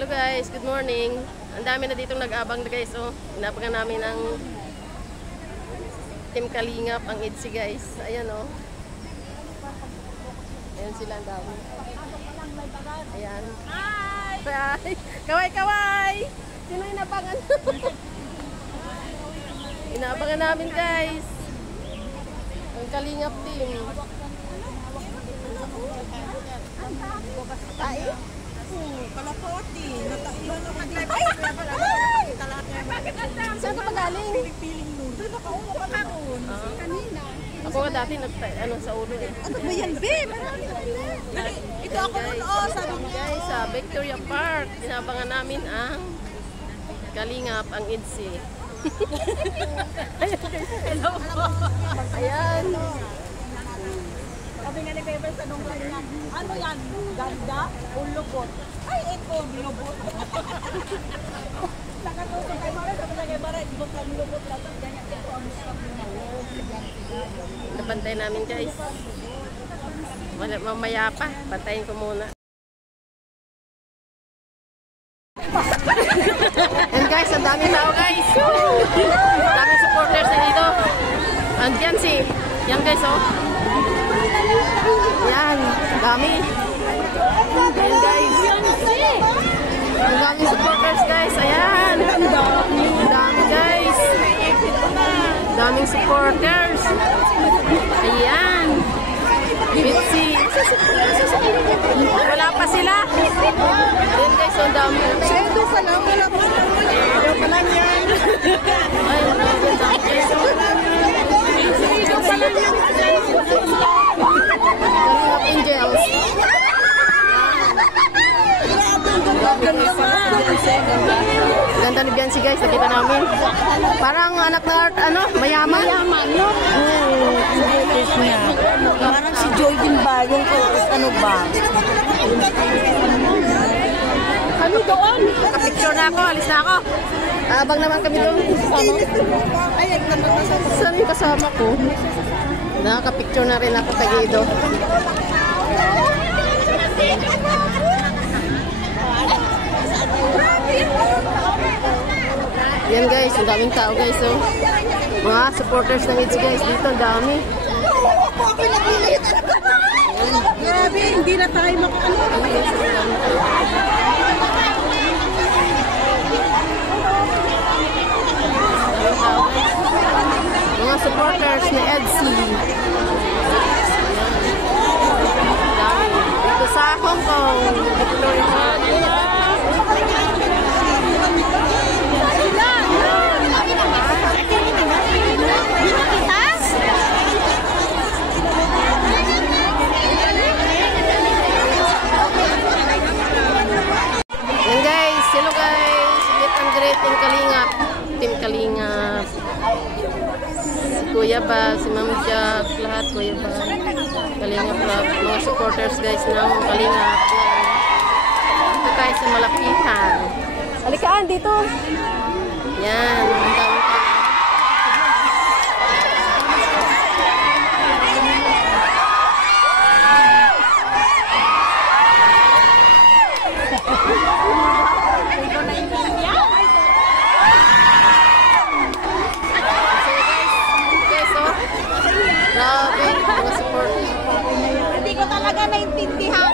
Hello guys, good morning. Ang dami na ditong nag-abang na guys. Oh, inabangan namin ang Team Kalingap, ang EDSI guys. Ayan oh. Ayan sila ang dami. Ayan. Hi! Kaway! Sino inabangan? Inabangan namin guys. Ang Kalingap team. Ay! Kalapoti. Saan ka pa galing? Piling nun. Doon nakaupo ka na ron. Kanina. Ako nga dati sa ulo eh. Ano ba yan, babe? Ito ako nun, oh, sabi niya. Guys, sa Victoria Park, inabangan namin ang Kalingap, ang EDSI. Hello po. Ayan. Sabi nga ni Bebe sa nung niya, ano yan? Ganda o lubot? Ay, ito, lubot. Nakatuto kay Mara, sabi na kay Mara, lubot lang, lubot lang. Ganyan, ito ang gusto niya. Napantay namin guys. Mamaya pa, pantayin ko muna. And guys, ang daming tao guys. Ang daming supporters na dito. Andiyan yan guys oh. Yan, dami. Ayan guys. Ang daming supporters guys. Ayan. Ang dami guys. Daming supporters. Ayan. EDSI. Wala pa sila. Ayan guys, ang dami. Ito pa lang, wala pa. Ito pa lang yan. Ay, ang dami guys. Ito pa lang yan. Kalingap Angels. Ganda ni Biancy guys, nakita namin. Parang anak na mayaman. Mayaman, no? Parang si Joy din ba? Yung ano ba? Ano doon? Nakapicture na ako, alis na ako. Abang naman kami doon. Ay, Saan yung kasama ko? Nakapicture na rin ako kay Guido. Yan guys, ang daming tao guys oh. Mga supporters ng EDSI guys, dito ang dami. grabe, hindi na tayo makakano. Mga supporters ni EDSI. Dito sa Hong Kong, Victoria Park. Yan guys, hello guys. Meet and greet in Kalingap. Team Kalingap. Si Kuya Ba, si Ma'am Jack, lahat Kuya Ba. Kalingap Club, mga supporters guys ng Kalingap. Ito tayo sa malapitan. Halikaan dito. Yan, ang dami pa. Grabe, mga support. Hindi ko talaga naintindihan.